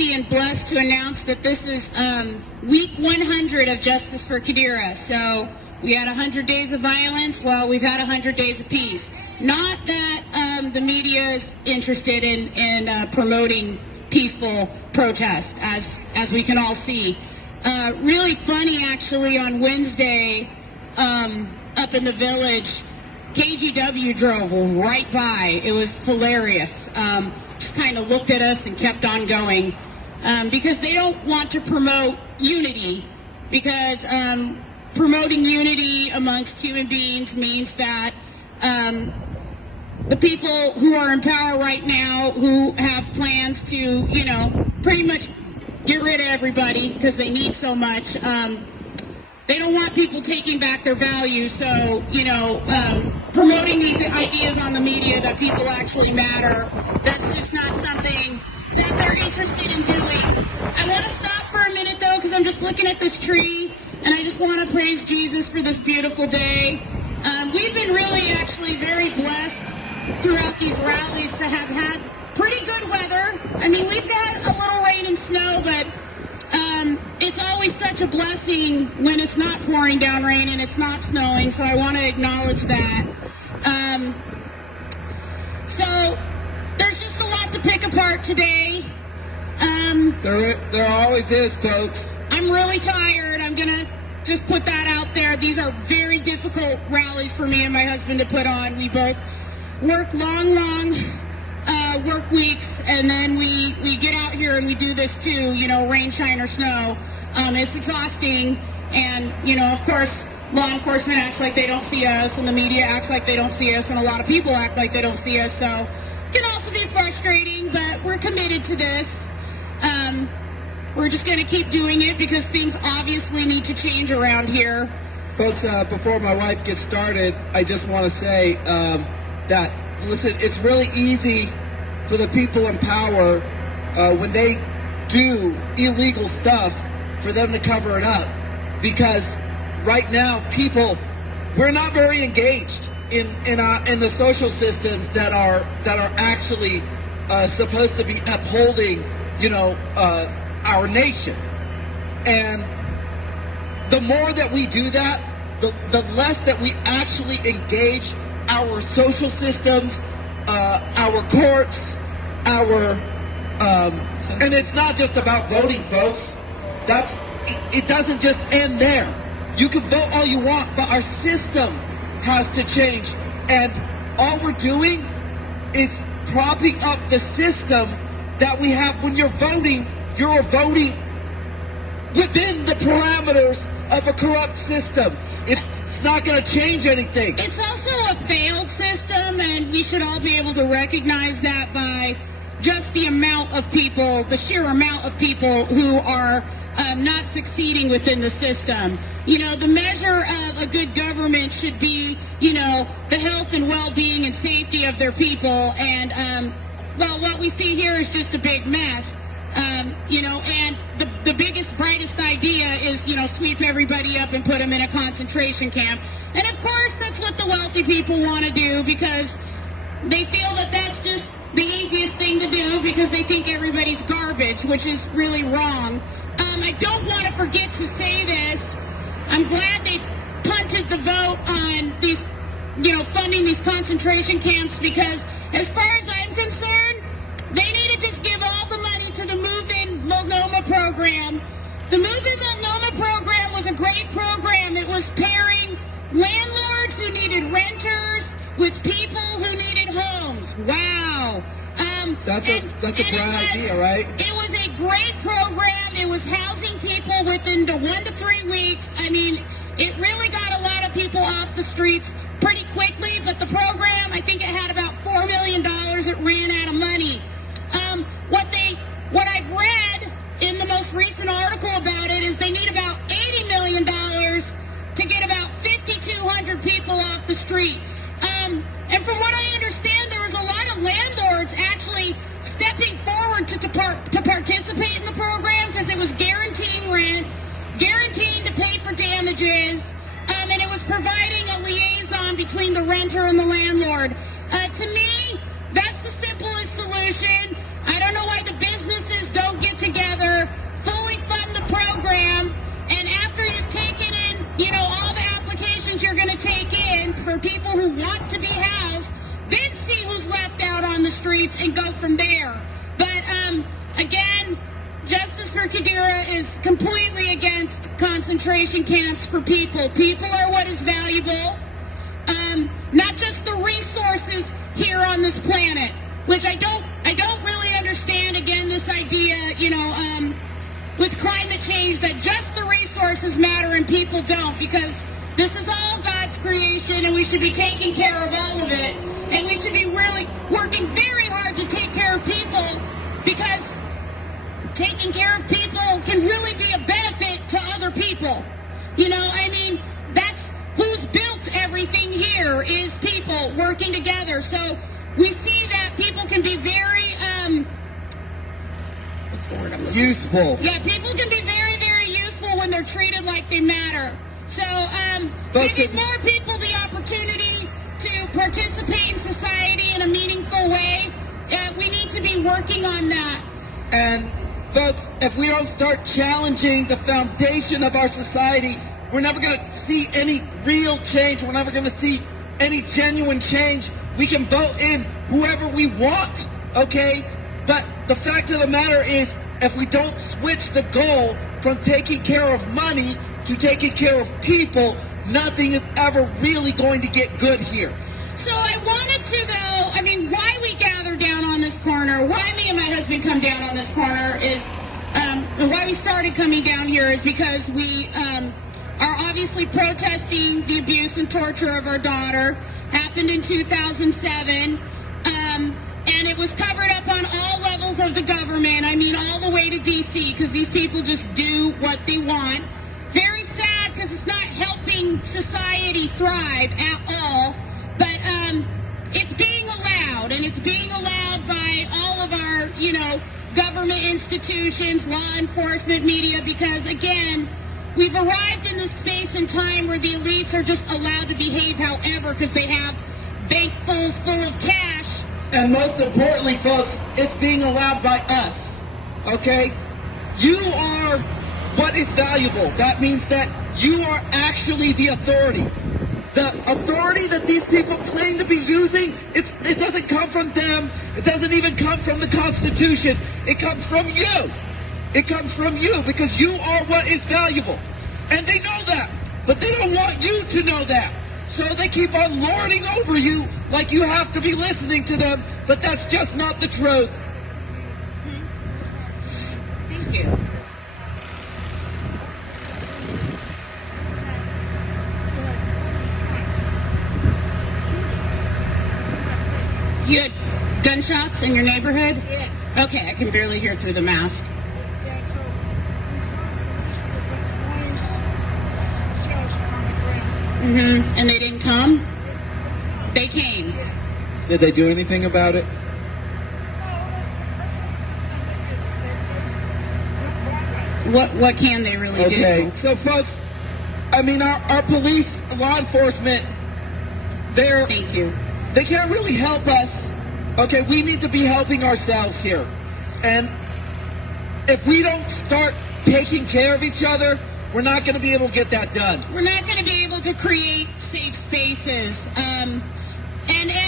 happy and blessed to announce that this is week 100 of Justice for Qadira. So we had 100 days of violence. Well, we've had 100 days of peace. Not that the media is interested in promoting peaceful protest, as we can all see. Really funny, actually, on Wednesday, up in the village, KGW drove right by. It was hilarious. Just kind of looked at us and kept on going, because they don't want to promote unity, because promoting unity amongst human beings means that the people who are in power right now, who have plans to, you know, pretty much get rid of everybody because they need so much, they don't want people taking back their values. So, you know, promoting these ideas on the media that people actually matter, that's just not something that they're interested in doing. I want to stop for a minute, though, because I'm just looking at this tree, and I just want to praise Jesus for this beautiful day. We've been really actually very blessed throughout these rallies to have had pretty good weather. I mean, we've got a little rain and snow, but it's always such a blessing when it's not pouring down rain and it's not snowing, so I want to acknowledge that. So there's just a lot to pick apart today. There always is, folks. I'm really tired. I'm going to just put that out there. These are very difficult rallies for me and my husband to put on. We both work long work weeks, and then we get out here and we do this too, you know, rain, shine, or snow. It's exhausting, and, you know, of course, law enforcement acts like they don't see us, and the media acts like they don't see us, and a lot of people act like they don't see us, so it can also be frustrating, but we're committed to this. We're just going to keep doing it because things obviously need to change around here. Folks, before my wife gets started, I just want to say that, listen, it's really easy for the people in power, when they do illegal stuff, for them to cover it up. Because right now, people, we're not very engaged in the social systems that are actually supposed to be upholding, you know, our nation. And the more that we do that, the less that we actually engage our social systems, our courts, and it's not just about voting, folks. It doesn't just end there. You can vote all you want, but our system has to change. And all we're doing is propping up the system that we have. When you're voting within the parameters of a corrupt system. It's not going to change anything. It's also a failed system, and we should all be able to recognize that by just the amount of people, the sheer amount of people who are not succeeding within the system. You know, the measure of a good government should be, you know, the health and well-being and safety of their people. And, well, what we see here is just a big mess. You know, and the biggest, brightest idea is, you know, sweep everybody up and put them in a concentration camp. And, of course, that's what the wealthy people want to do because they feel that that's just the easiest thing to do because they think everybody's garbage, which is really wrong. I don't want to forget to say this. I'm glad they punted the vote on these, you know, funding these concentration camps because as far as I'm concerned, they need to just give all the money to the Move-In Multnomah program. The Move-In Multnomah program was a great program. It was pairing landlords who needed renters with people who needed homes. Wow. That's a bright idea, right? It was a great program. It was housing people within the 1 to 3 weeks. I mean, it really got a lot of people off the streets pretty quickly, but the program, I think it had about $4 million. It ran out of money. What I've read in the most recent article about it is they need about $80 million to get about 5,200 people off the street. And from what I understand, there was a lot of landlords actually stepping forward to participate in the program because it was guaranteeing rent, guaranteeing to pay for damages, and it was providing a liaison between the renter and the landlord. To me, that's the simplest solution. I don't know why the businesses don't get together for people who want to be housed, then see who's left out on the streets and go from there. But again, Justice for Qadira is completely against concentration camps for people. People are what is valuable, not just the resources here on this planet, which I don't really understand. Again, this idea, with climate change, that just the resources matter and people don't, because this is all God's creation and we should be taking care of all of it, and we should be really working very hard to take care of people, because taking care of people can really be a benefit to other people. That's who's built everything here, is people working together. So we see that people can be very, what's the word I'm looking for? Useful. Yeah, people can be very, very useful when they're treated like they matter. So giving more people the opportunity to participate in society in a meaningful way, we need to be working on that. And folks, if we don't start challenging the foundation of our society, we're never going to see any real change. We're never going to see any genuine change. We can vote in whoever we want, okay? But the fact of the matter is, if we don't switch the goal from taking care of money to taking care of people, nothing is ever really going to get good here. So I wanted to, though, why we gather down on this corner, why me and my husband come down on this corner is, why we started coming down here is because we are obviously protesting the abuse and torture of our daughter. Happened in 2007, and it was covered up on all levels of the government. All the way to D.C., because these people just do what they want. Very sad, because it's not helping society thrive at all. But it's being allowed, and it's being allowed by all of our, government institutions, law enforcement, media, because, again, we've arrived in this space and time where the elites are just allowed to behave however, because they have bank full of cash. And most importantly, folks, it's being allowed by us, okay? You are what is valuable. That means that you are actually the authority. The authority that these people claim to be using, it doesn't come from them. It doesn't even come from the Constitution. It comes from you. It comes from you, because you are what is valuable. And they know that, but they don't want you to know that. So they keep on lording over you like you have to be listening to them, but that's just not the truth. Thank you. You had gunshots in your neighborhood? Yes. Okay, I can barely hear through the mask. And they didn't come? They came. Did they do anything about it? What can they really do? Okay, so folks, our police, law enforcement, Thank you. they can't really help us. Okay, we need to be helping ourselves here. And if we don't start taking care of each other, we're not going to be able to get that done. We're not going to be able to create safe spaces. And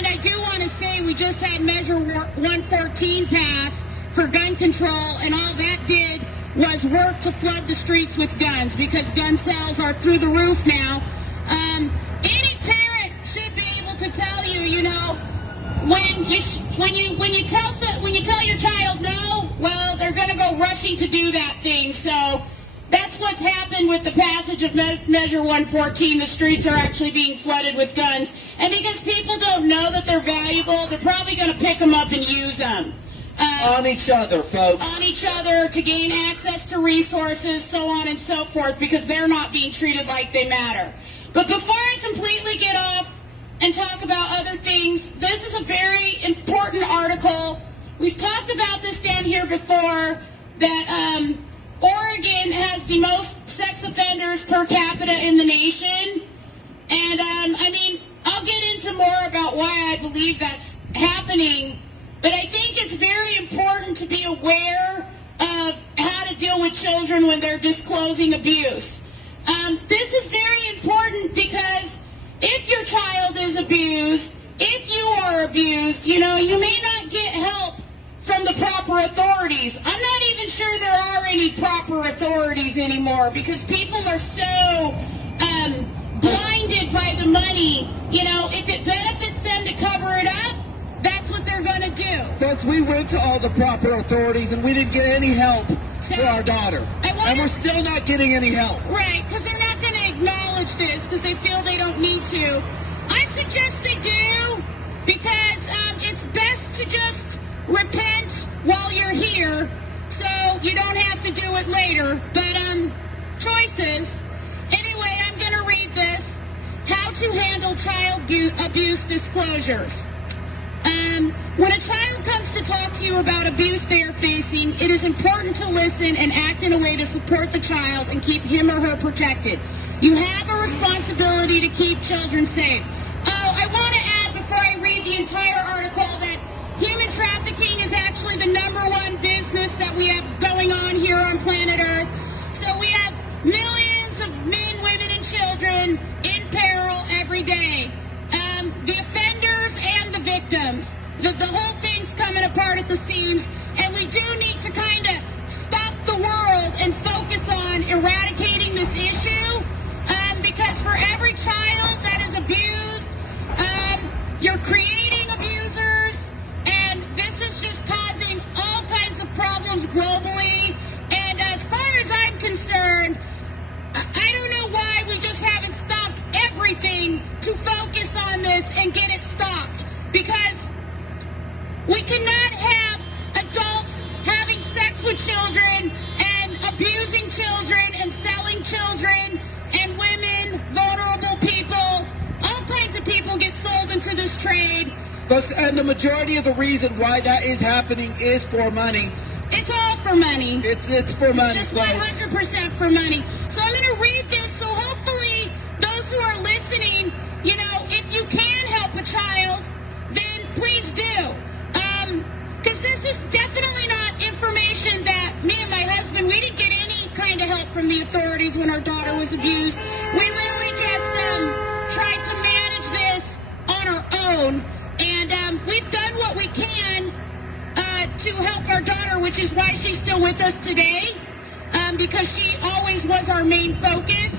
I do want to say we just had Measure 114 pass for gun control, and all that did was work to flood the streets with guns, because gun sales are through the roof now. Any parent should be able to tell you, when you tell your child no, well, they're going to go rushing to do that thing. So that's what's happened with the passage of Measure 114. The streets are actually being flooded with guns. And because people don't know that they're valuable, they're probably going to pick them up and use them. On each other, folks. On each other to gain access to resources, so on and so forth, because they're not being treated like they matter. But before I completely get off and talk about other things, this is a very important article. We've talked about this down here before, that Oregon has the most sex offenders per capita in the nation. And, I'll get into more about why I believe that's happening. But I think it's very important to be aware of how to deal with children when they're disclosing abuse. This is very important because if your child is abused, if you are abused, you know, you may not get help from the proper authorities. I'm not even sure there are any proper authorities anymore because people are so blinded by the money. You know, if it benefits them to cover it up, that's what they're going to do. Folks, we went to all the proper authorities and we didn't get any help for our daughter. And we're still not getting any help. Right, because they're not going to acknowledge this because they feel they don't need to. I suggest they do because it's best to just repent while you're here so you don't have to do it later. But choices. Anyway, I'm going to read this. How to handle child abuse disclosures. When a child comes to talk to you about abuse they are facing, it is important to listen and act in a way to support the child and keep him or her protected. You have a responsibility to keep children safe. Oh, I want to add before I read the entire article that human trafficking is actually the #1 business that we have going on here on planet Earth. So we have millions of men, women, and children in peril every day. The offenders and the victims. The whole thing's coming apart at the seams, and we do need to kind of stop the world and focus on eradicating this issue, because for every child that is abused, you're creating abusers, and this is just causing all kinds of problems globally. And as far as I'm concerned, I don't know why we just haven't stopped everything to focus on this and get it stopped, because we cannot have adults having sex with children and abusing children and selling children and women, vulnerable people. All kinds of people get sold into this trade. And the majority of the reason why that is happening is for money. It's all for money. It's for money. It's 100% for money. So I'm going to read this, so hopefully those who are listening, you know, if you can help a child, then please do. Because this is definitely not information that me and my husband, we didn't get any kind of help from the authorities when our daughter was abused. We really just tried to manage this on our own. And we've done what we can to help our daughter, which is why she's still with us today, because she always was our main focus.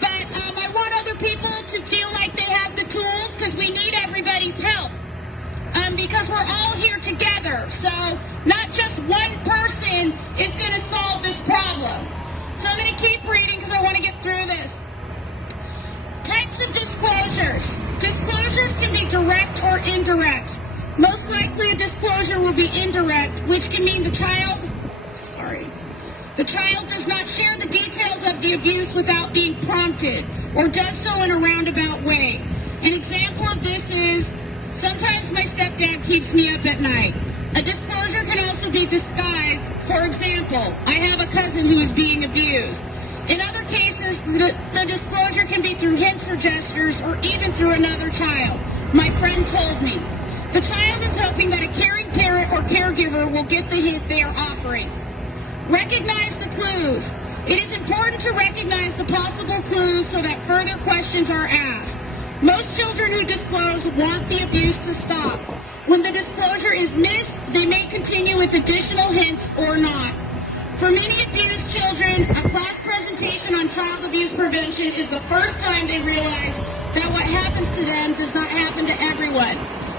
But I want other people to feel like they have the tools, because we need everybody's help. Because we're all here together. So not just one person is going to solve this problem. So I'm going to keep reading because I want to get through this. Types of disclosures. Disclosures can be direct or indirect. Most likely a disclosure will be indirect, which can mean the child does not share the details of the abuse without being prompted, or does so in a roundabout way. An example of this is, sometimes my stepdad keeps me up at night. A disclosure can also be disguised. For example, I have a cousin who is being abused. In other cases, the disclosure can be through hints or gestures, or even through another child. My friend told me. The child is hoping that a caring parent or caregiver will get the hint they are offering. Recognize the clues. It is important to recognize the possible clues so that further questions are asked. Most children who disclose want the abuse to stop. When the disclosure is missed, they may continue with additional hints or not. For many abused children, a class presentation on child abuse prevention is the first time they realize that what happens to them does not happen to everyone.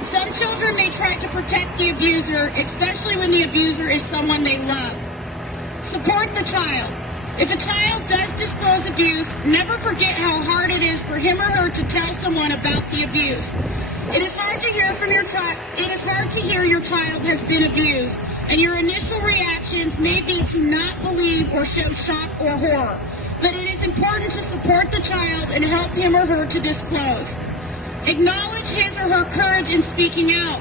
Some children may try to protect the abuser, especially when the abuser is someone they love. Support the child. If a child does disclose abuse, never forget how hard it is for him or her to tell someone about the abuse. It is hard to hear from your child. It is hard to hear your child has been abused, and your initial reactions may be to not believe or show shock or horror. But it is important to support the child and help him or her to disclose. Acknowledge his or her courage in speaking out.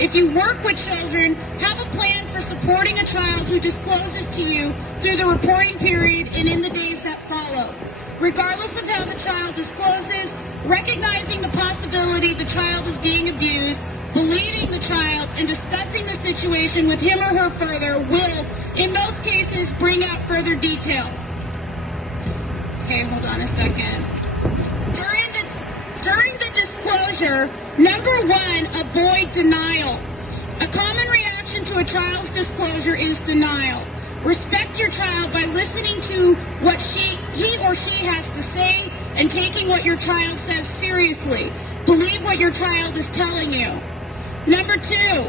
If you work with children, have a plan for supporting a child who discloses to you through the reporting period and in the days that follow. Regardless of how the child discloses, recognizing the possibility the child is being abused, believing the child, and discussing the situation with him or her further will, in most cases, bring out further details. Okay, hold on a second. During disclosure, number one, avoid denial. A common reaction to a child's disclosure is denial. Respect your child by listening to what he or she has to say and taking what your child says seriously. Believe what your child is telling you. Number two,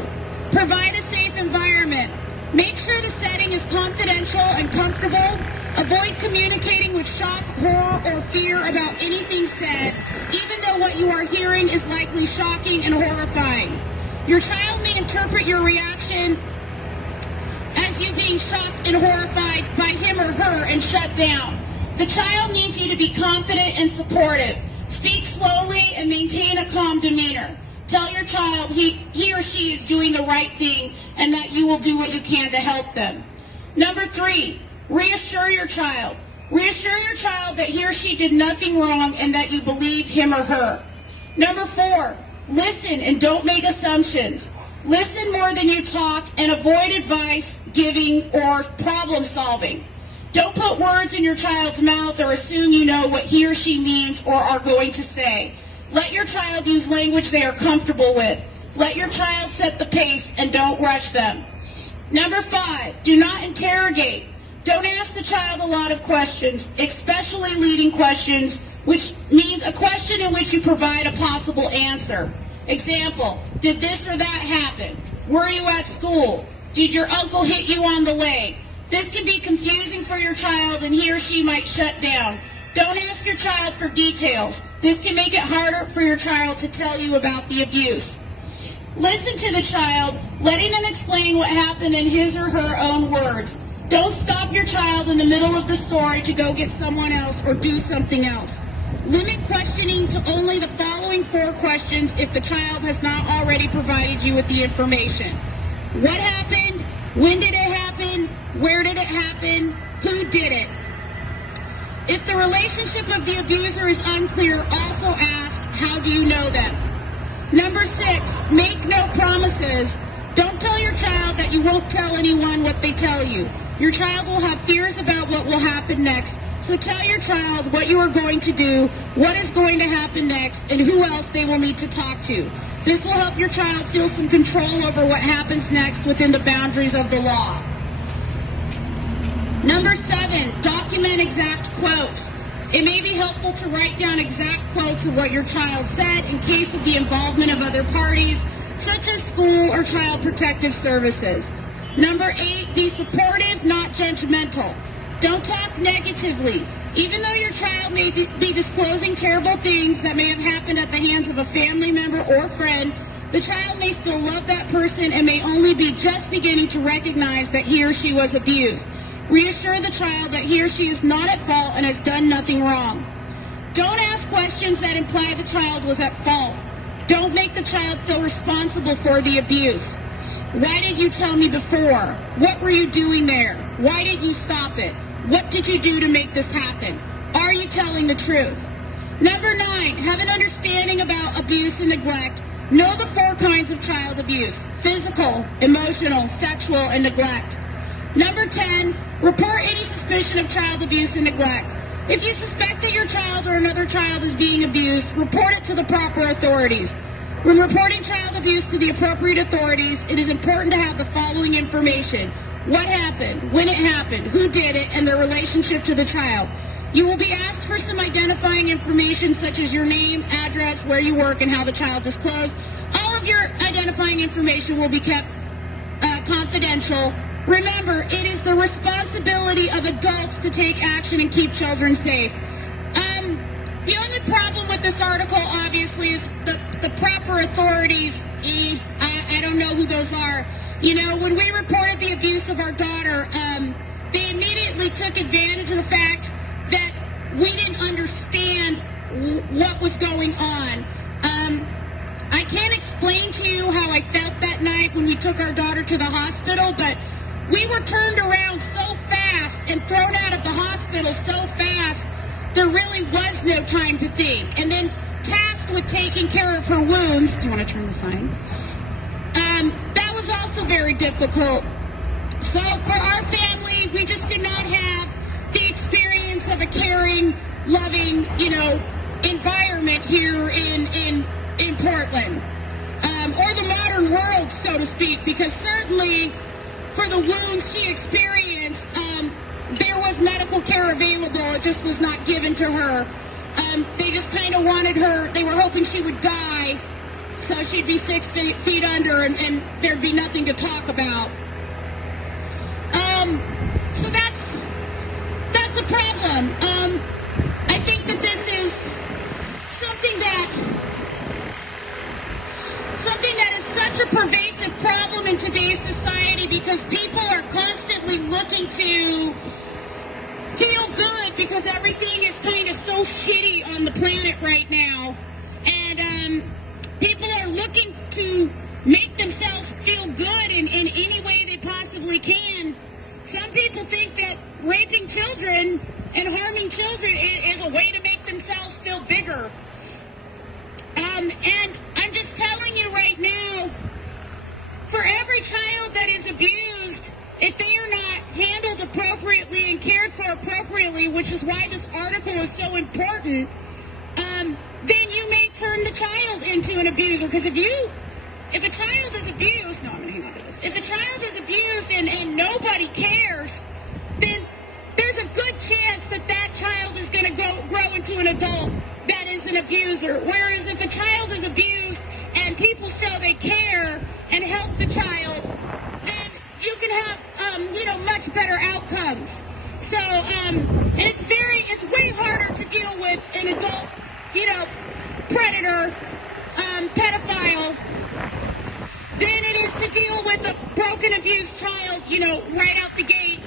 provide a safe environment. Make sure the setting is confidential and comfortable. Avoid communicating with shock, horror, or fear about anything said, even though what you are hearing is likely shocking and horrifying. Your child may interpret your reaction as you being shocked and horrified by him or her and shut down. The child needs you to be confident and supportive. Speak slowly and maintain a calm demeanor. Tell your child he or she is doing the right thing and that you will do what you can to help them. Number three, reassure your child. Reassure your child that he or she did nothing wrong and that you believe him or her. Number four, listen and don't make assumptions. Listen more than you talk and avoid advice giving or problem solving. Don't put words in your child's mouth or assume you know what he or she means or are going to say. Let your child use language they are comfortable with. Let your child set the pace and don't rush them. Number five, do not interrogate. Don't ask the child a lot of questions, especially leading questions, which means a question in which you provide a possible answer. Example, did this or that happen? Were you at school? Did your uncle hit you on the leg? This can be confusing for your child and he or she might shut down. Don't ask your child for details. This can make it harder for your child to tell you about the abuse. Listen to the child, letting them explain what happened in his or her own words. Don't stop your child in the middle of the story to go get someone else or do something else. Limit questioning to only the following four questions if the child has not already provided you with the information. What happened? When did it happen? Where did it happen? Who did it? If the relationship of the abuser is unclear, also ask, how do you know them? Number six, make no promises. Don't tell your child that you won't tell anyone what they tell you. Your child will have fears about what will happen next. So tell your child what you are going to do, what is going to happen next, and who else they will need to talk to. This will help your child feel some control over what happens next within the boundaries of the law. Number seven, document exact quotes. It may be helpful to write down exact quotes of what your child said in case of the involvement of other parties, such as school or child protective services. Number eight, be supportive, not judgmental. Don't talk negatively. Even though your child may be disclosing terrible things that may have happened at the hands of a family member or friend, the child may still love that person and may only be just beginning to recognize that he or she was abused. Reassure the child that he or she is not at fault and has done nothing wrong. Don't ask questions that imply the child was at fault. Don't make the child feel responsible for the abuse. Why didn't you tell me before? What were you doing there? Why didn't you stop it? What did you do to make this happen? Are you telling the truth? Number nine, have an understanding about abuse and neglect. Know the four kinds of child abuse: physical, emotional, sexual, and neglect. Number 10, report any suspicion of child abuse and neglect. If you suspect that your child or another child is being abused, report it to the proper authorities. When reporting child abuse to the appropriate authorities, it is important to have the following information: what happened, when it happened, who did it, and their relationship to the child. You will be asked for some identifying information such as your name, address, where you work, and how the child is clothed. All of your identifying information will be kept confidential. Remember, it is the responsibility of adults to take action and keep children safe. The only problem with this article, obviously, is the proper authorities. I don't know who those are. You know, when we reported the abuse of our daughter, they immediately took advantage of the fact that we didn't understand what was going on. I can't explain to you how I felt that night when we took our daughter to the hospital, but we were turned around so fast and thrown out of the hospital so fast, there really was no time to think. And then tasked with taking care of her wounds. Do you want to turn the sign? That was also very difficult. So for our family, we just did not have the experience of a caring, loving, environment here in in Portland, or the modern world, so to speak, because certainly for the wounds she experienced, there was medical care available. It just was not given to her. They just kind of wanted her, they were hoping she would die, so she'd be 6 feet under and there'd be nothing to talk about. So that's a problem. I think that this is something that is such a pervasive problem in today's society, because people are constantly looking to feel good because everything is kind of so shitty on the planet right now, and people are looking to make themselves feel good in any way they possibly can. Some people think that raping children and harming children is a way to make themselves feel bigger. And I'm just telling you right now, for every child that is abused, if they are not handled appropriately and cared for appropriately, which is why this article is so important, then you may turn the child into an abuser. Because if a child is abused, no, I'm going to hang on to this. If a child is abused and nobody cares, then there's a good chance that child is going to grow into an adult that is an abuser. Whereas if a child is abused and people show they care and help the child, then you can have, much better outcomes. So it's way harder to deal with an adult, predator, pedophile, than it is to deal with a broken, abused child, right out the gate,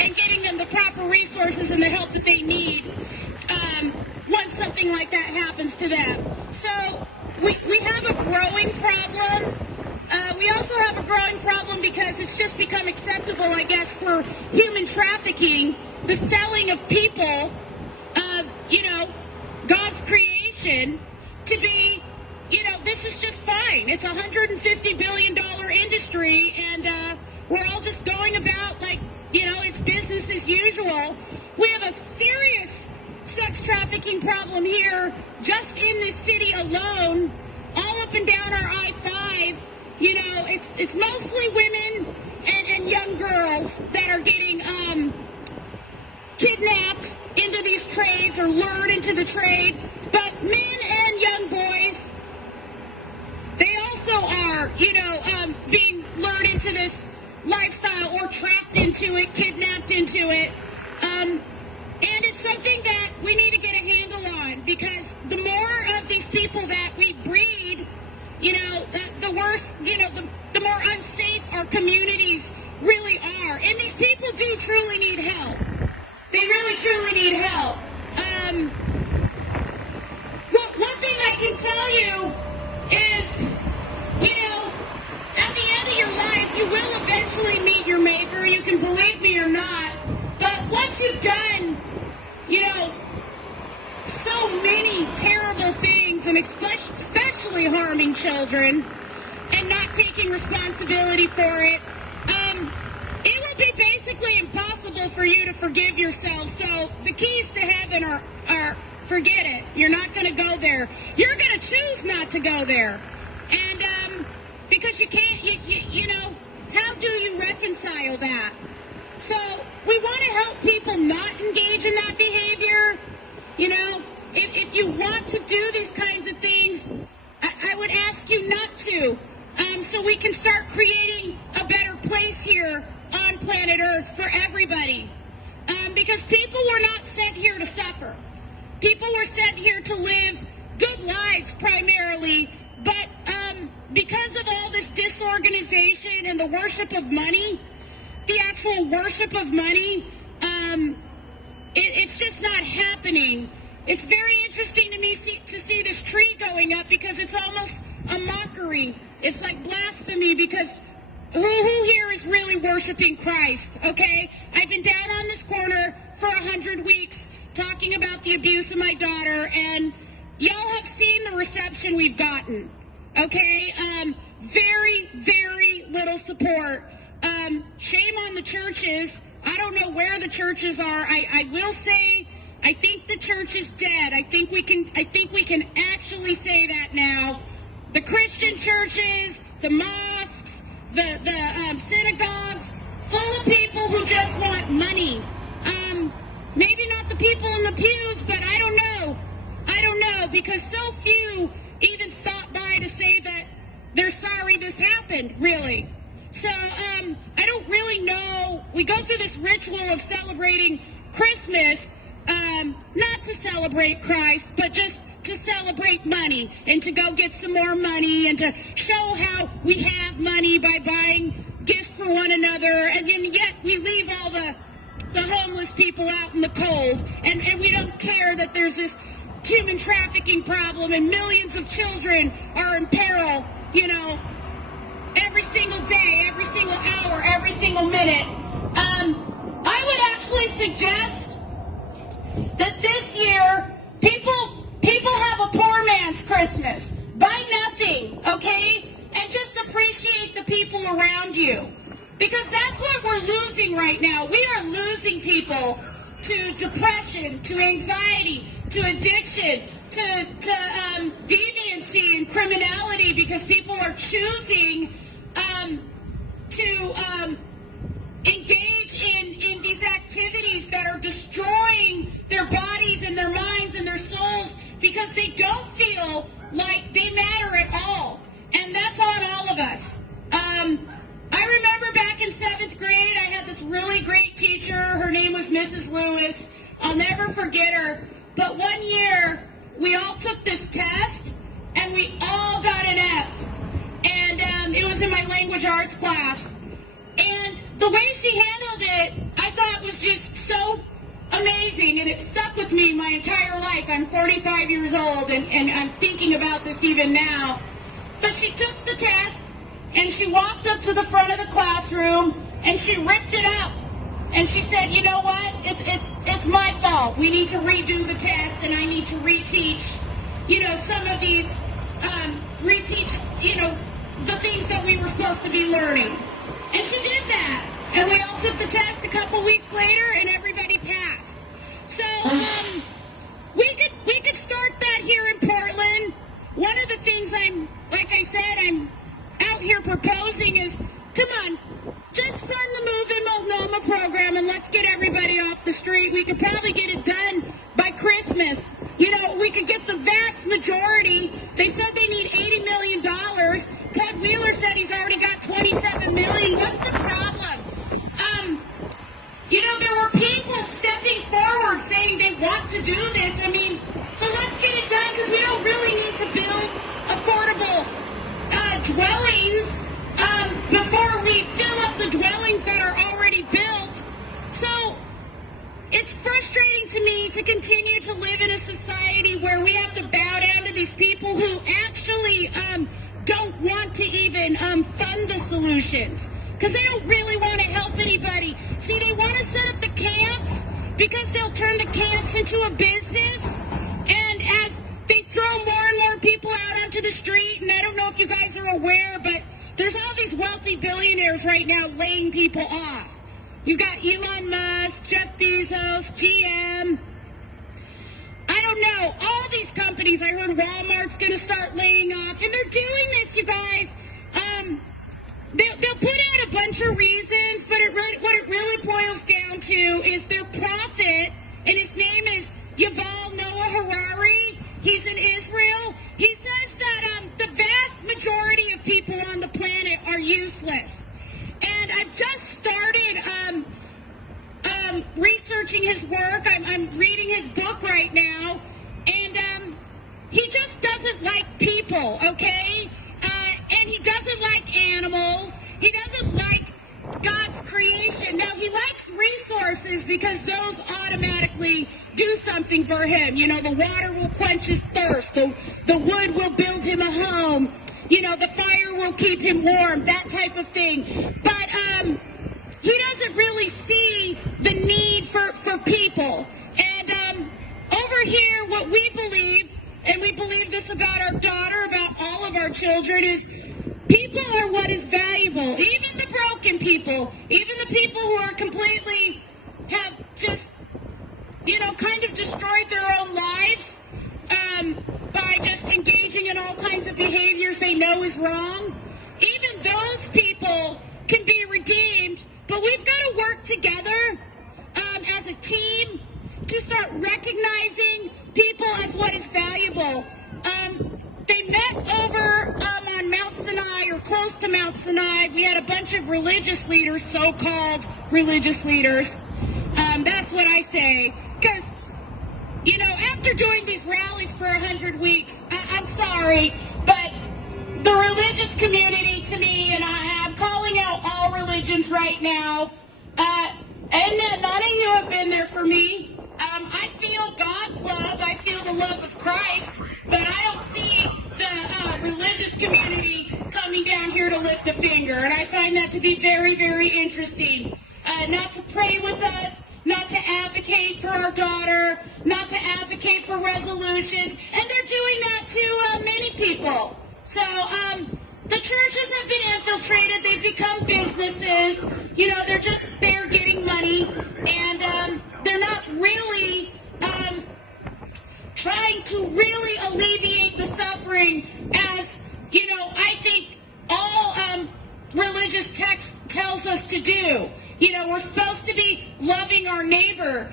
and getting them the proper resources and the help that they need once something like that happens to them. So we have a growing problem. We also have a growing problem because it's just become acceptable, I guess, for human trafficking, the selling of people, God's creation, to be, this is just fine. It's a $150 billion industry, and we're all just going about like, it's business as usual. We have a serious sex trafficking problem here, just in this city alone, all up and down our I-5. It's mostly women and young girls that are getting kidnapped into these trades or lured into the trade. But men and young boys, they also are, being lured into this lifestyle or trapped into it, kidnapped into it. And it's something that we need to get a handle on, because the more of these people that we breed, the worse, the more unsafe our communities really are. And these people do truly need help. They really, truly need help. One thing I can tell you is, at the end of your life, you will eventually meet your maker. You can believe me or not. But once you've done, so many terrible things, and especially harming children, and not taking responsibility for it, it will be basically impossible for you to forgive yourself. So the keys to heaven are forget it. You're not going to go there. You're going to choose not to go there. And because you can't, how do you reconcile that? So we want to help people not engage in that behavior. If you want to do these kinds of things, I would ask you not to, so we can start creating a better place here on planet Earth for everybody. Because people were not sent here to suffer. People were sent here to live good lives primarily, but because of all this disorganization and the worship of money, the actual worship of money, it's just not happening. It's very interesting to me to see this tree going up, because it's almost a mockery. It's like blasphemy, because who here is really worshiping Christ, okay? I've been down on this corner for 100 weeks talking about the abuse of my daughter, and y'all have seen the reception we've gotten, okay? Very, very little support. Shame on the churches. I don't know where the churches are. I will say I think the church is dead. I think we can actually say that now. The Christian churches, the mosques, the synagogues, full of people who just want money. Maybe not the people in the pews, but I don't know, because so few even stop by to say that they're sorry this happened, really. So, I don't really know. We go through this ritual of celebrating Christmas, not to celebrate Christ, but just to celebrate money and to go get some more money and to show how we have money by buying gifts for one another, and then yet we leave all the homeless people out in the cold, and we don't care that there's this human trafficking problem and millions of children are in peril, every single day, every single hour, every single minute. I would actually suggest that this year people have a poor man's Christmas. Buy nothing, okay? And just appreciate the people around you. Because that's what we're losing right now. We are losing people to depression, to anxiety, to addiction, to deviancy and criminality, because people are choosing to engage in these activities that are destroying their bodies and their minds and their souls, because they don't feel like they matter at all. And that's on all of us. I remember back in 7th grade, I had this really great teacher. Her name was Mrs. Lewis. I'll never forget her. But one year, we all took this test, and we all got an F. And it was in my language arts class. And the way she handled it, I thought was just so amazing, and it stuck with me my entire life. I'm 45 years old, and I'm thinking about this even now. But she took the test, and she walked up to the front of the classroom, and she ripped it up. And she said, you know what? It's my fault. We need to redo the test, and I need to reteach, some of these, the things that we were supposed to be learning. And she did that. And we all took the test a couple weeks later, and everybody passed. So, we could start that here in Portland. One of the things I'm out here proposing is, come on, just fund the Move in Multnomah program and let's get everybody off the street. We could probably get it done by Christmas. We could get the vast majority. They said they need $80 million. Ted Wheeler said he's already got $27 million. What's the problem? There were people stepping forward saying they want to do this. So let's get it done, because we don't really need to build affordable dwellings before we fill up the dwellings that are already built. So it's frustrating to me to continue to live in a society where we have to bow down to these people who actually don't want to even fund the solutions, because they don't really want to help anybody. See, they want to set up the camps because they'll turn the camps into a business, and as they throw more and more people out onto the street, and I don't know if you guys are aware, but there's all these wealthy billionaires right now laying people off. You got Elon Musk, Jeff Bezos, GM. I don't know, all these companies. I heard Walmart's going to start laying off, and they're doing this, you guys. They'll put out a bunch of reasons, but what it really boils down to is their profit, and his name is Yuval Noah Harari. He's in Israel. He says that the vast majority of people on the planet are useless. And I've just started researching his work. I'm reading his book right now, and he just doesn't like people, okay? And he doesn't like animals. He doesn't like God's creation. Now, he likes resources because those automatically do something for him. The water will quench his thirst. The wood will build him a home. The fire will keep him warm, that type of thing. But he doesn't really see the need for people. And over here, what we believe, and we believe this about our daughter, about all of our children, is people are what is valuable. Even the broken people, even the people who are completely have just, kind of just behaviors they know is wrong, even those people can be redeemed. But we've got to work together as a team to start recognizing people as what is valuable. They met over on Mount Sinai, or close to Mount Sinai. We had a bunch of religious leaders, so-called religious leaders. That's what I say. Because, you know, after doing these rallies for 100 weeks, I'm sorry, but the religious community to me, and I'm calling out all religions right now, and none of you have been there for me. I feel God's love. I feel the love of Christ, but I don't see the religious community coming down here to lift a finger, and I find that to be very, very interesting. Not to pray with us, not to advocate for our daughter, not to advocate for resolutions, and they're doing that to many people. So, the churches have been infiltrated. They've become businesses. You know, they're just there getting money, and they're not really trying to really alleviate the suffering, as, you know, I think all religious text tells us to do. You know, we're supposed to be loving our neighbor.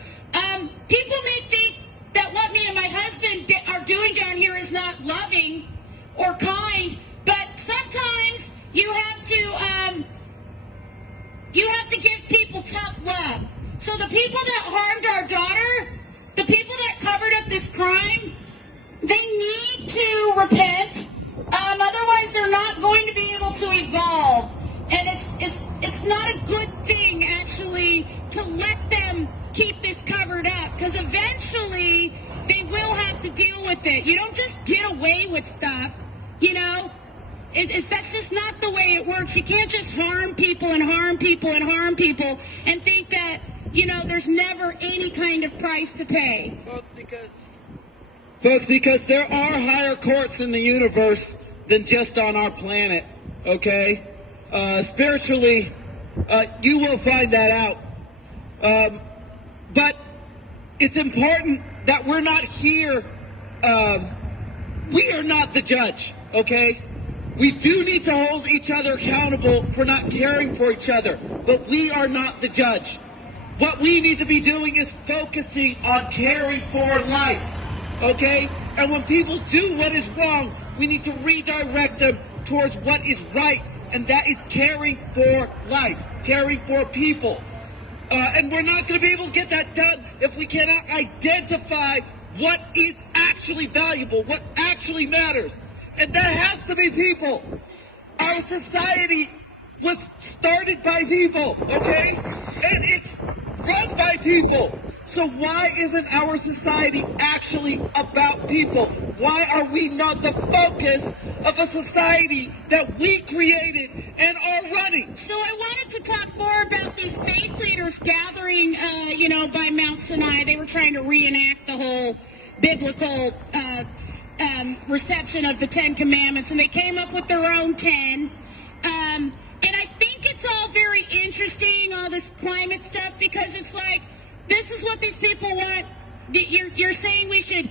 People may think that what me and my husband are doing down here is not loving or kind, but sometimes you have to give people tough love. So the people that harmed our daughter, the people that covered up this crime, they need to repent. Otherwise, they're not going to be able to evolve. And it's not a good thing, actually, to let them keep this covered up, because eventually they will have to deal with it. You don't just get away with stuff, you know? That's just not the way it works. You can't just harm people and harm people and harm people and think that, you know, there's never any kind of price to pay. Folks, because there are higher courts in the universe than just on our planet, okay? Spiritually, you will find that out. But it's important that we're not here. We are not the judge, okay? We do need to hold each other accountable for not caring for each other, but we are not the judge. What we need to be doing is focusing on caring for life, okay? And when people do what is wrong, we need to redirect them towards what is right, and that is caring for life, caring for people. And we're not going to be able to get that done if we cannot identify what is actually valuable, what actually matters. And that has to be people. Our society was started by people, okay? And it's run by people. So why isn't our society actually about people? Why are we not the focus of a society that we created and are running? So I wanted to talk more about these faith leaders gathering, by Mount Sinai. They were trying to reenact the whole biblical reception of the Ten Commandments, and they came up with their own 10. And I think it's all very interesting, all this climate stuff, because it's like, this is what these people want. You're saying we should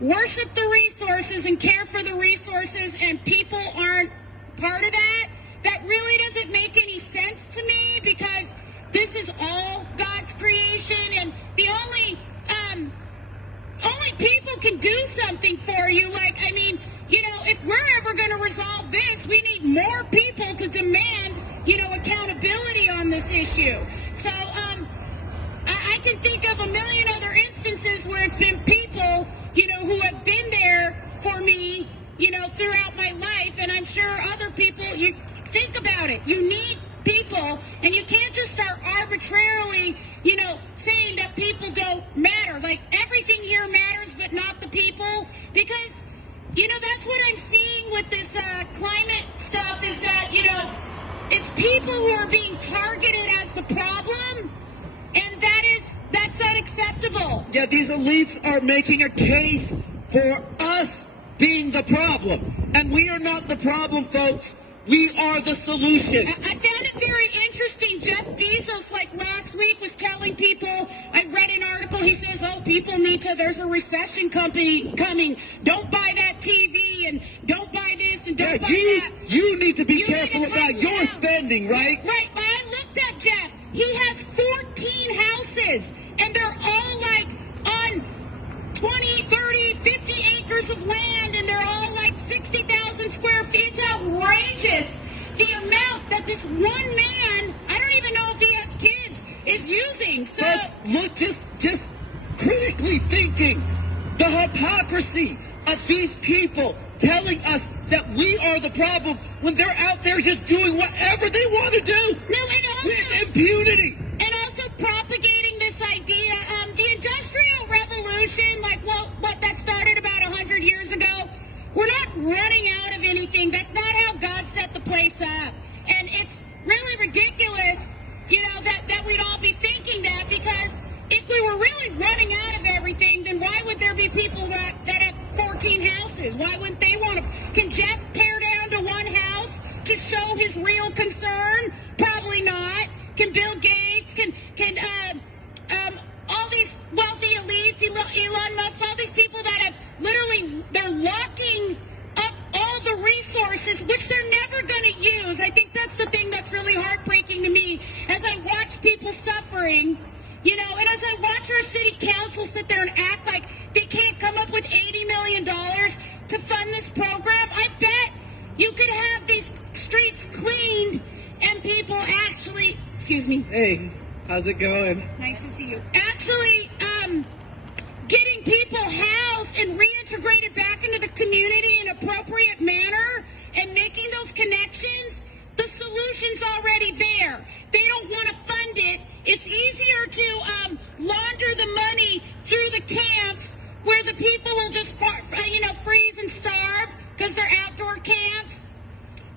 worship the resources and care for the resources, and people aren't part of that? That really doesn't make any sense to me, because this is all God's creation, and the only people can do something for you. Like, I mean, if we're ever going to resolve this, we need more people to demand, accountability on this issue. So, I can think of a million other instances where it's been people, who have been there for me, throughout my life, and I'm sure other people, you think about it, you need people, and you can't just start arbitrarily, saying that people don't matter. Like, everything here matters, but not the people, because, that's what I'm seeing with this climate stuff, is that, it's people who are being targeted as the problem, and that's unacceptable. Yeah, these elites are making a case for us being the problem. And we are not the problem, folks. We are the solution. I found it very interesting. Jeff Bezos, last week, was telling people, I read an article, he says, people need to, there's a recession coming. Don't buy that TV, and don't buy this. and don't buy that. You need to be You careful need to about cut your down. spending, right? Right, but I looked up Jeff. He has 14 houses, and they're all like on 20, 30, 50 acres of land, and they're all like 60,000 square feet. It's outrageous. The amount that this one man, I don't even know if he has kids, is using. So Folks, look, just critically thinking the hypocrisy of these people telling us that we are the problem when they're out there just doing whatever they want to do and also, with impunity. And also propagating this idea, the Industrial Revolution, like what that started about 100 years ago, we're not running out of anything. That's not how God set the place up. And it's really ridiculous, that we'd all be thinking that, because if we were really running out of everything, then why would there be people that have 14 houses? Why wouldn't they want to? Can Jeff pare down to one house to show his real concern? Probably not. Can Bill Gates, can all these wealthy elites, Elon Musk, all these people that have literally, they're locking up all the resources, which they're never going to use. I think that's the thing that's really heartbreaking to me as I watch people suffering, and as I watch our city council sit there and act like they can't come up with $80 million to fund this program. I bet you could have these streets cleaned and people actually, excuse me. Hey, how's it going? Nice to see you. Actually, getting people housed and reintegrated back into the community in an appropriate manner and making those connections, the solution's already there. They don't want to fund it. It's easier to launder the money through the camps where the people will just, freeze and starve because they're outdoor camps.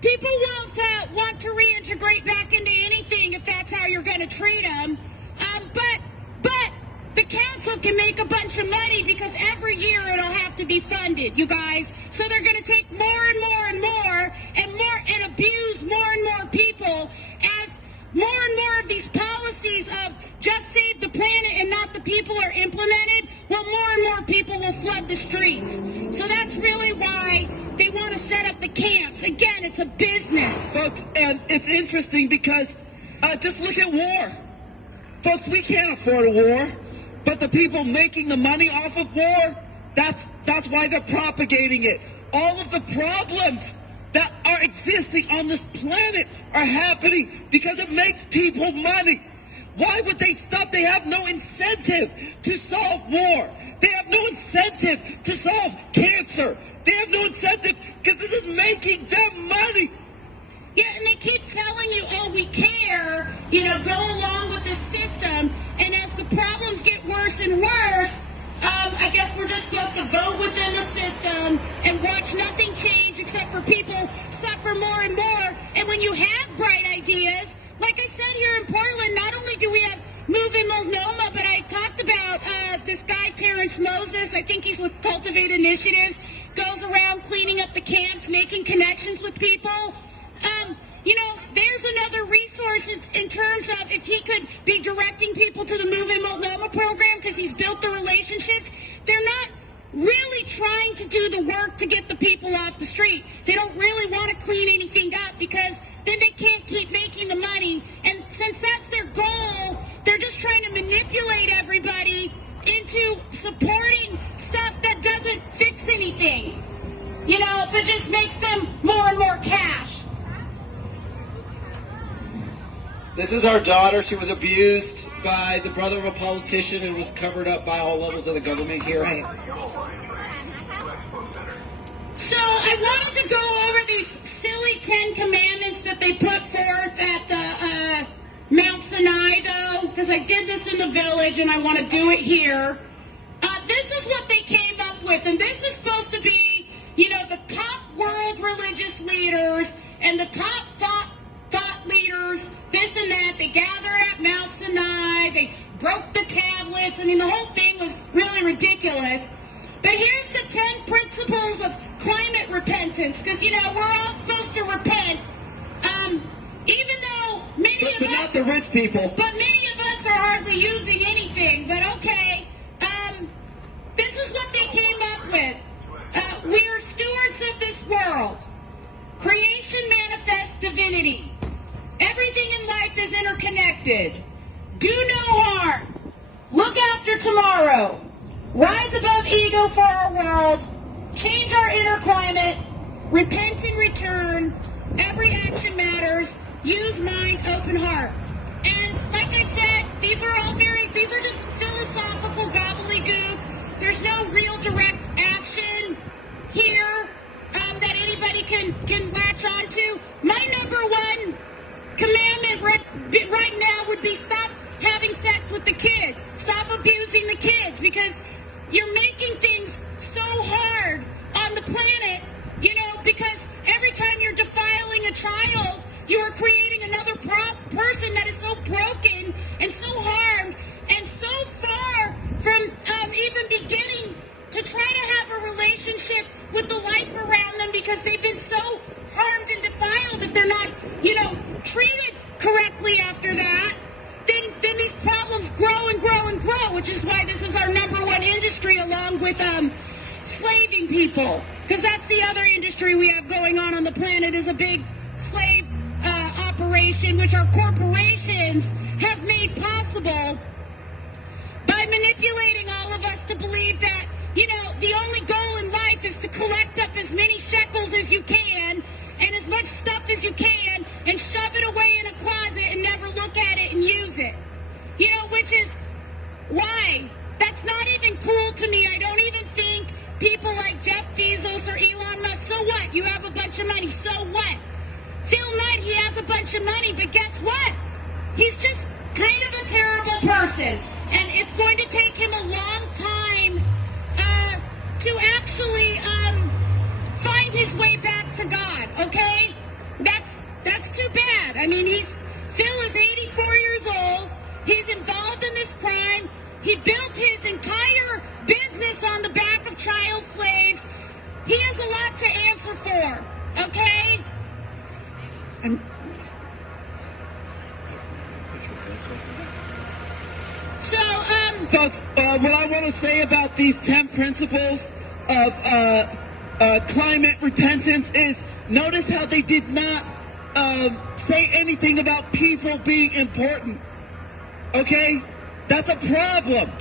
People won't want to reintegrate back into anything if that's how you're going to treat them. But the council can make a bunch of money because every year it'll have to be funded, you guys. So they're going to take more and more and more and abuse more and more people as more and more of these policies of just save the planet and not the people are implemented. Well, more and more people will flood the streets. So that's really why they want to set up the camps. Again, it's a business. Folks, and it's interesting because just look at war. Folks, we can't afford a war, but the people making the money off of war, that's why they're propagating it. All of the problems that are existing on this planet are happening because it makes people money. Why would they stop? They have no incentive to solve war. They have no incentive to solve cancer. They have no incentive because this is making them money. Yeah, and they keep telling you, oh, we care, go along with this system. And as the problems get worse and worse, I guess we're just supposed to vote within the system and watch nothing change except for people suffer more and more. And when you have bright ideas, like I said here in Portland, not only do we have Move in Multnomah, but I talked about this guy, Terrence Moses. I think he's with Cultivate Initiatives, goes around cleaning up the camps, making connections with people. There's another resources in terms of if he could be directing people to the Move in Multnomah program because he's built the relationships. They're not really trying to do the work to get the people off the street. They don't really want to clean anything up because then they can't keep making the money. And since that's their goal, they're just trying to manipulate everybody into supporting stuff that doesn't fix anything, but just makes them more and more cash. This is our daughter. She was abused by the brother of a politician and was covered up by all levels of the government here. Right. So I wanted to go over these silly 10 commandments that they put forth at Mount Sinai, though, because I did this in the village and I want to do it here. This is what they came up with, and this is supposed to be, the top world religious leaders and the top thought leaders, this and that. They gathered at Mount Sinai. They broke the tablets. The whole thing was really ridiculous. But here's the 10 principles of climate repentance, because, we're all supposed to repent, even though many of us... But not the rich people. But many of us are hardly using anything. But okay, this is what they came up with. We are stewards of this world. tomorrow. Rise above ego for our world. Change our inner climate. Repent and return. Every action matters. Use mind, open heart. And like I said, these are just philosophical gobbledygook. There's no real direct action here that anybody can latch onto. My number one commandment right now would be stop having sex with the kids. Stop abusing the kids, because you're making things so hard on the planet, because every time you're defiling a child, you are creating another person that is so broken and so harmed and so far from even beginning to try to have a relationship with the life around them, because they've been so harmed and defiled. If they're not, treated correctly after that, then these problems grow and grow and grow, which is why this is our number one industry, along with slaving people, because that's the other industry we have going on the planet, is a big slave operation, which our corporations have made possible by manipulating all of us to believe that, the only goal in life is to collect up as many shekels as you can and as much stuff as you can and shove it away in a closet and never look at it and use it. Which is why that's not even cool to me. I don't even think people like Jeff Bezos or Elon Musk, so what? You have a bunch of money, so what? Phil Knight, he has a bunch of money, but guess what? He's just kind of a terrible person. And it's going to take him a long time to actually find his way back to God, okay? That's too bad. I mean, Phil is 84 years old. He's involved in this crime. He built his entire business on the back of child slaves. He has a lot to answer for, okay? Folks, what I want to say about these 10 principles of climate repentance is, notice how they did not say anything about people being important. Okay? That's a problem.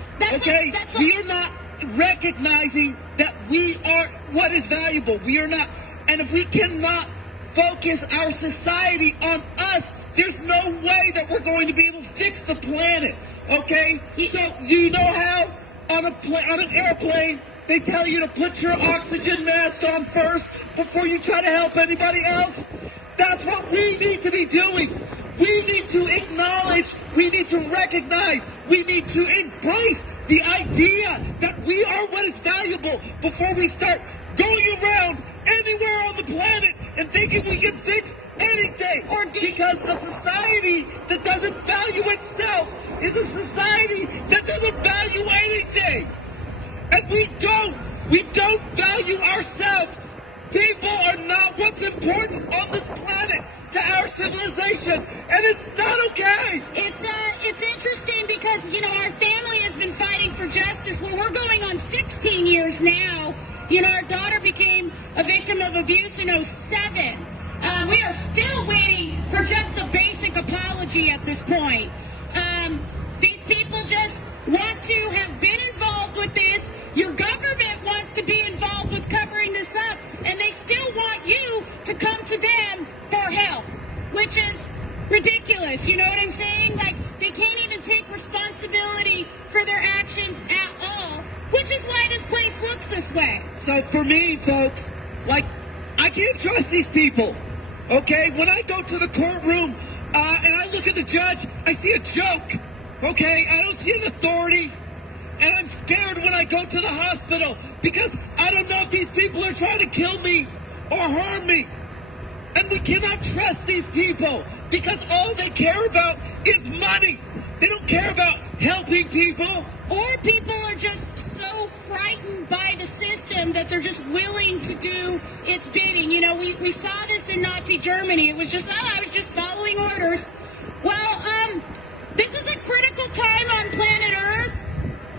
We are not recognizing that we are what is valuable. We are not. And if we cannot focus our society on us, there's no way that we're going to be able to fix the planet. Okay? So, do you know how on an airplane they tell you to put your oxygen mask on first before you try to help anybody else? That's what we need to be doing. We need to acknowledge, we need to recognize, we need to embrace the idea that we are what is valuable before we start going around anywhere on the planet and thinking we can fix anything. Because a society that doesn't value itself is a society that doesn't value anything. And we don't value ourselves. People are not what's important on this planet to our civilization, and it's not okay. It's interesting because, our family has been fighting for justice. Well, we're going on 16 years now. Our daughter became a victim of abuse in 2007. We are still waiting for just a basic apology at this point. These people just want to have been involved with this. Your government wants to be involved with covering this up, and they still want you to come to them for help, which is ridiculous. You know what I'm saying? Like, they can't even take responsibility for their actions at all, which is why this place looks this way. So for me, folks, I can't trust these people. Okay? When I go to the courtroom and I look at the judge, I see a joke. Okay? I don't see an authority. And I'm scared when I go to the hospital because I don't know if these people are trying to kill me or harm me. And we cannot trust these people because all they care about is money. They don't care about helping people. Or people are just so frightened by the system that they're just willing to do its bidding. We saw this in Nazi Germany. It was just, I was just following orders. Well, this is a critical time on planet Earth.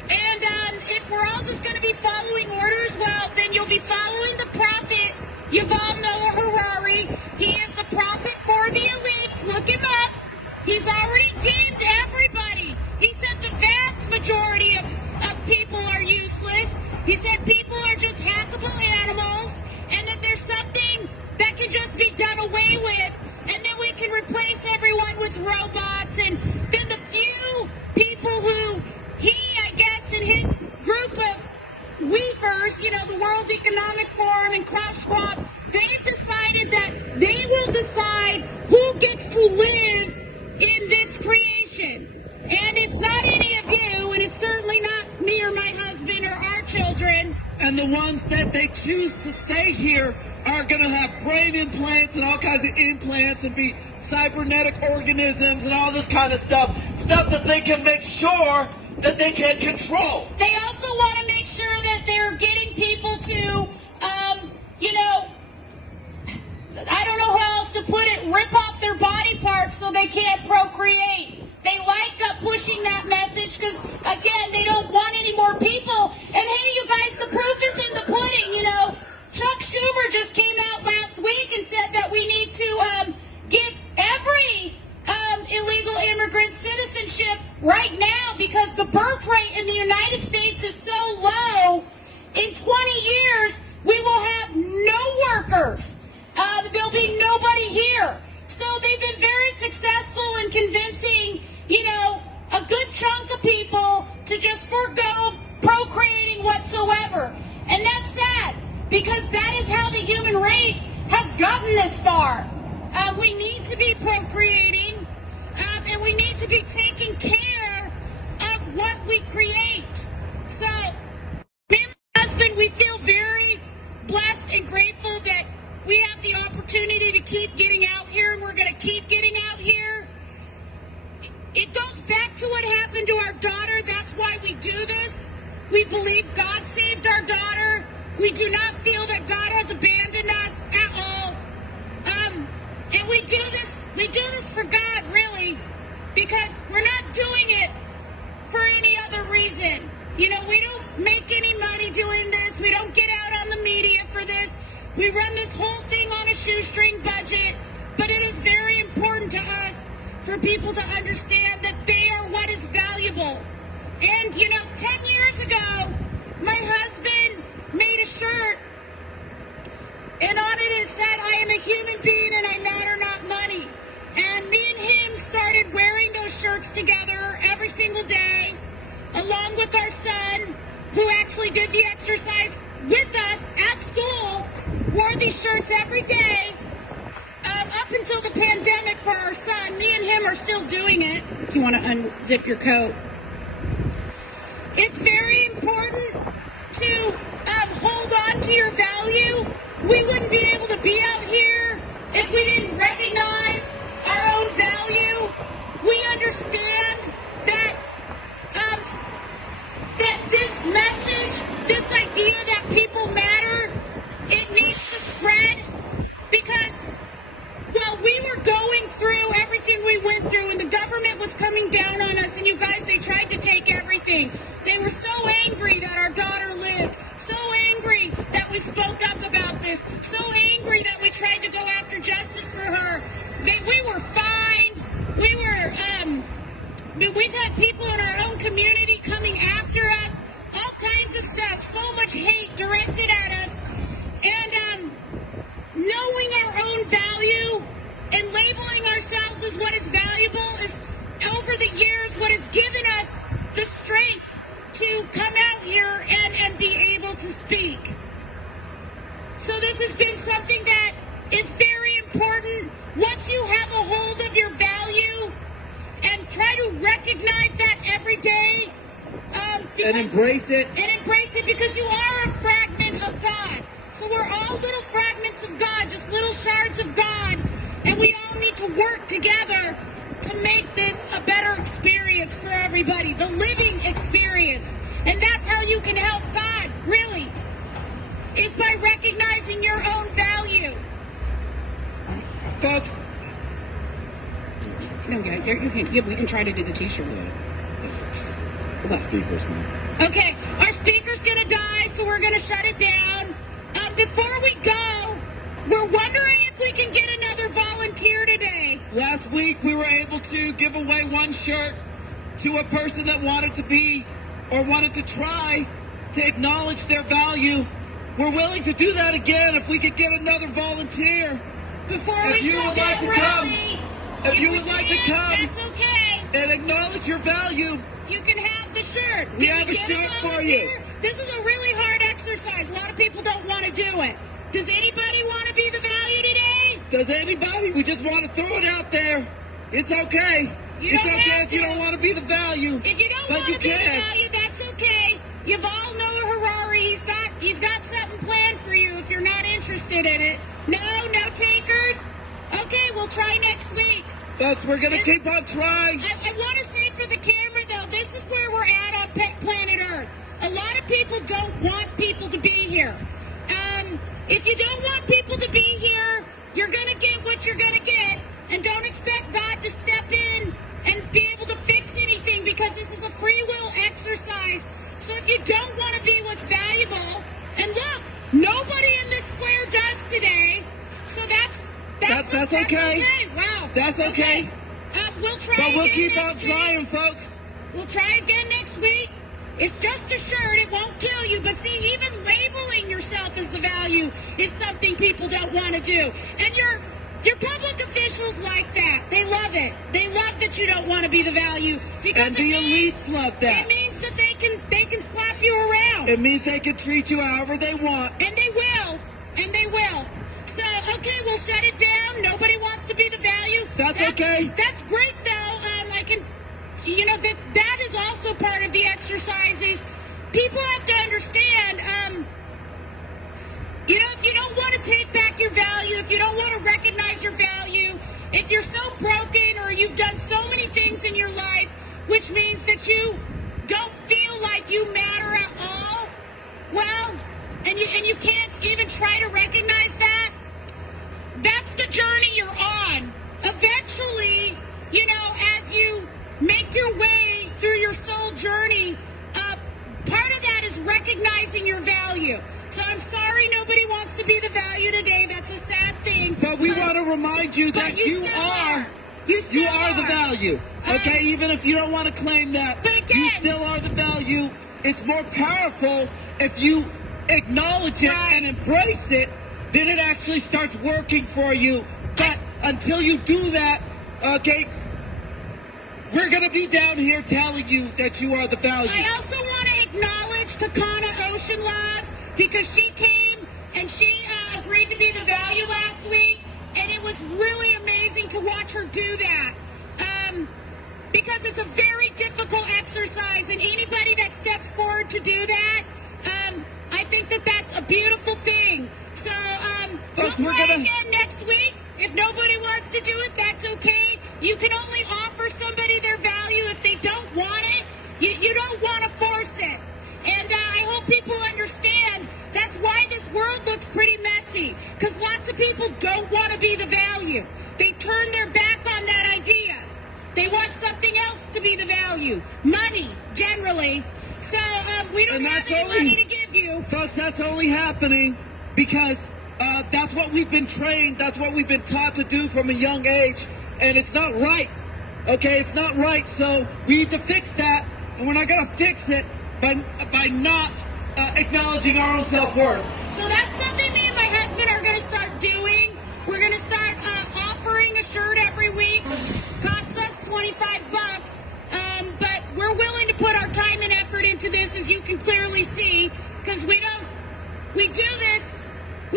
And if we're all just going to be following orders, well, then you'll be following the prophet, Yuval Noah Harari. He is the prophet for the elites. Look him up. He's already deemed everybody. He said the vast majority of And the ones that they choose to stay here are going to have brain implants and all kinds of implants and be cybernetic organisms and all this kind of stuff. Stuff that they can make sure that they can control. They also want to make sure that they're getting people to, I don't know how else to put it, rip off their body parts so they can't procreate. They like pushing that message because, again, they don't want any more people. And hey, you guys, the proof is in the pudding, Chuck Schumer just came out last week and said that we need to give every illegal immigrant citizenship right now because the birth rate in the United States is so low. In 20 years, we will have no workers. There'll be nobody here. So they've been very successful in convincing, a good chunk of people to just forgo procreating whatsoever. And that's sad because that is how the human race has gotten this far. We need to be procreating and we need to be taking care of what we create. So, me and my husband, we feel very blessed and grateful that we have the opportunity to keep getting out here, and we're going to keep getting out here. It goes back to what happened to our daughter. That's why we do this. We believe God saved our daughter. We do not feel that God has abandoned us at all. And we do this for God, really, because we're not doing it for any other reason. We don't make any money doing this. We don't get out on the media for this. We run this whole thing on a shoestring budget, but it is very important to us for people to understand that they are what is valuable. And, 10 years ago, my husband made a shirt, and on it said, "I am a human being and I matter not money." And me and him started wearing those shirts together every single day, along with our son, who actually did the exercise with us at school, wore these shirts every day, up until the pandemic for our son. Me and him are still doing it. If you want to unzip your coat. It's very important to hold on to your value. We wouldn't be able to be out here if we didn't recognize our own value. We understand that this message, this idea that people matter, it needs to spread because, well, we were going through everything we went through and the government was coming down on us, and you guys, they tried to take everything. They were so angry that our daughter lived, so angry that we spoke up about this, so angry that we tried to go after justice for her. We were fined. We've had people in our own community coming after us, all kinds of stuff, so much hate directed at us. And knowing our own value and labeling ourselves as what is valuable is, over the years, what has given us the strength to come out here and be able to speak. So this has been something that is very important. Once you have a hold of your value and try to recognize that every day. And embrace it. And embrace it because you are a fragment of God. So we're all little fragments of God, just little shards of God. And we all need to work together to make this a better experience for everybody, the living experience. And that's how you can help God, really, is by recognizing your own value. Folks, no, we can try to do the t-shirt. Speakers, man. Okay, our speaker's going to die, so we're going to shut it down. Before we go, we're wondering if we can get another volunteer today. Last week, we were able to give away one shirt to a person that wanted to be or wanted to try to acknowledge their value. We're willing to do that again if we could get another volunteer. Before we start that rally, if you would like to come, that's okay. And acknowledge your value, you can have the shirt. We have a shirt for you. This is a really hard exercise. A lot of people don't want to do it. Does anybody want to be the value today? Does anybody? We just want to throw it out there. It's okay. It's okay if you don't want to be the value. If you don't want to be the value, that's okay. You've all known Harari. He's got if you're not interested in it. No takers? Okay, we'll try next week. Folks, we're going to keep on trying. I want to say for the camera, though, this is where we're at on planet Earth. A lot of people don't want people to be here. If you don't want people to be here, you're going to get what you're going to get. And don't expect God to step in and be able to fix anything, because this is a free will exercise. So if you don't want to be what's valuable, and look, nobody in this square does today. So that's okay. Wow. That's okay. We'll try But we'll again keep on next week. trying, folks. We'll try again next week. It's just a shirt. It won't kill you. But see, even labeling yourself as the value is something people don't want to do. And your public officials like that. They love it. They love that you don't want to be the value, because And the elites love that. it means that they can slap you around. It means they can treat you however they want. And they will. And they will. So, okay, we'll shut it down. Nobody wants to be the value. That's okay. That's great, though. That is also part of the exercises. People have to understand, if you don't want to take back your value, if you don't want to recognize your value, if you're so broken or you've done so many things in your life, which means that you don't feel like you matter at all, well, and you can't even try to recognize that, that's the journey you're on. Eventually, as you make your way through your soul journey, part of that is recognizing your value. So I'm sorry nobody wants to be the value today. That's a sad thing. But we want to remind you that you are the value. Okay? Even if you don't want to claim that, but again, you still are the value. It's more powerful if you acknowledge it and embrace it, then it actually starts working for you. But until you do that, okay, we're going to be down here telling you that you are the value. I also want to acknowledge Takana Ocean Love, because she came and she agreed to be the value last week, and it was really amazing to watch her do that. Because it's a very difficult exercise, and anybody that steps forward to do that, I think that that's a beautiful thing. So we'll try again next week. If nobody wants to do it, that's okay. You can only offer somebody their value if they don't want it. You don't want to force it. And I hope people understand that's why this world looks pretty messy, because lots of people don't want to be the value. They turn their back on that idea. They want something else to be the value. Money, generally. So we don't have any money to give you. Folks, that's only happening because that's what we've been trained, that's what we've been taught to do from a young age, and it's not right. Okay, it's not right, so we need to fix that, and we're not going to fix it by not acknowledging our own self-worth. So that's something me and my husband are going to start doing. We're going to start offering a shirt every week. Costs us $25, but we're willing to put our time and effort into this, as you can clearly see, because we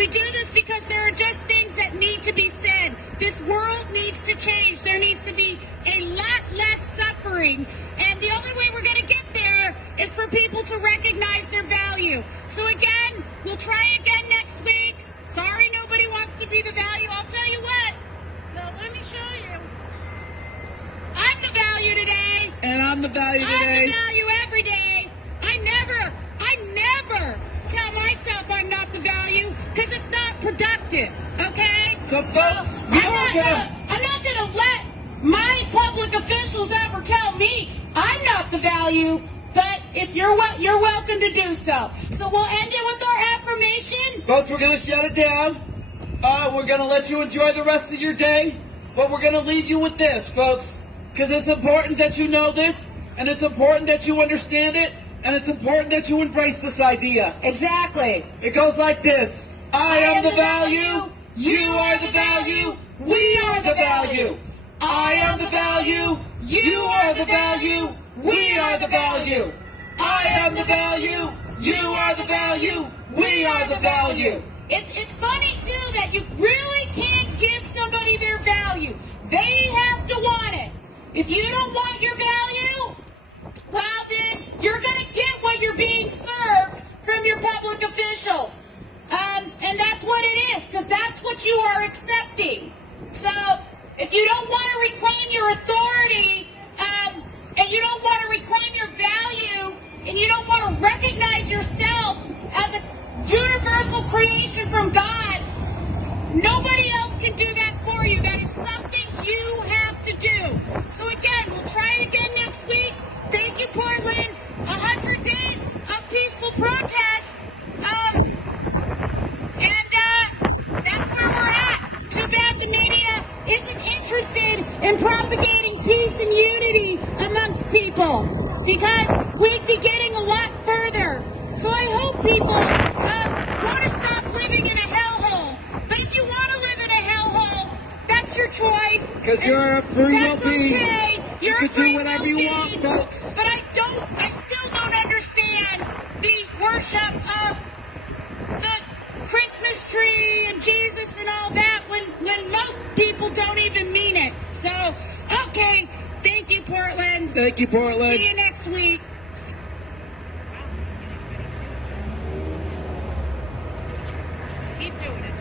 do this because there are just things that need to be said. This world needs to change. There needs to be a lot less suffering. And the only way we're going to get there is for people to recognize their value. So again, we'll try again next week. Sorry nobody wants to be the value. I'll tell you what. So let me show you. I'm the value today. And I'm the value today. I'm the value every day. I never tell myself I'm not the value, because it's not productive, okay? So folks, I'm not gonna let my public officials ever tell me I'm not the value, but if you're welcome to do so. So we'll end it with our affirmation. Folks, we're going to shut it down. We're going to let you enjoy the rest of your day, but we're going to leave you with this, folks, because it's important that you know this, and it's important that you understand it, and it's important that you embrace this idea. Exactly. It goes like this. I am the value. You are the value. We are the value. I am the value. You are the value. We are the value. I am the value. You are the value. We are the value. It's funny, too, that you really can't give somebody their value. They have to want it. If you don't want your value, well, then you're going to get what you're being served from your public officials. And recognize yourself as a universal creation from God. Nobody else can do that for you. That is something you have to do. So again, we'll try it again next week. Thank you, Portland. 100 days of peaceful protest. That's where we're at. Too bad the media isn't interested in propagating peace and unity amongst people, because we'd be getting a lot further. So I hope people want to stop living in a hellhole. But if you want to live in a hellhole, that's your choice. Because you're a free will That's being. okay. You're You a can free do whatever will you being. want, folks. But I still don't understand the worship of the Christmas tree and Jesus and all that when most people don't even mean it. So, okay. Thank you, Portland. Thank you, Portland. See you next week. Keep doing it.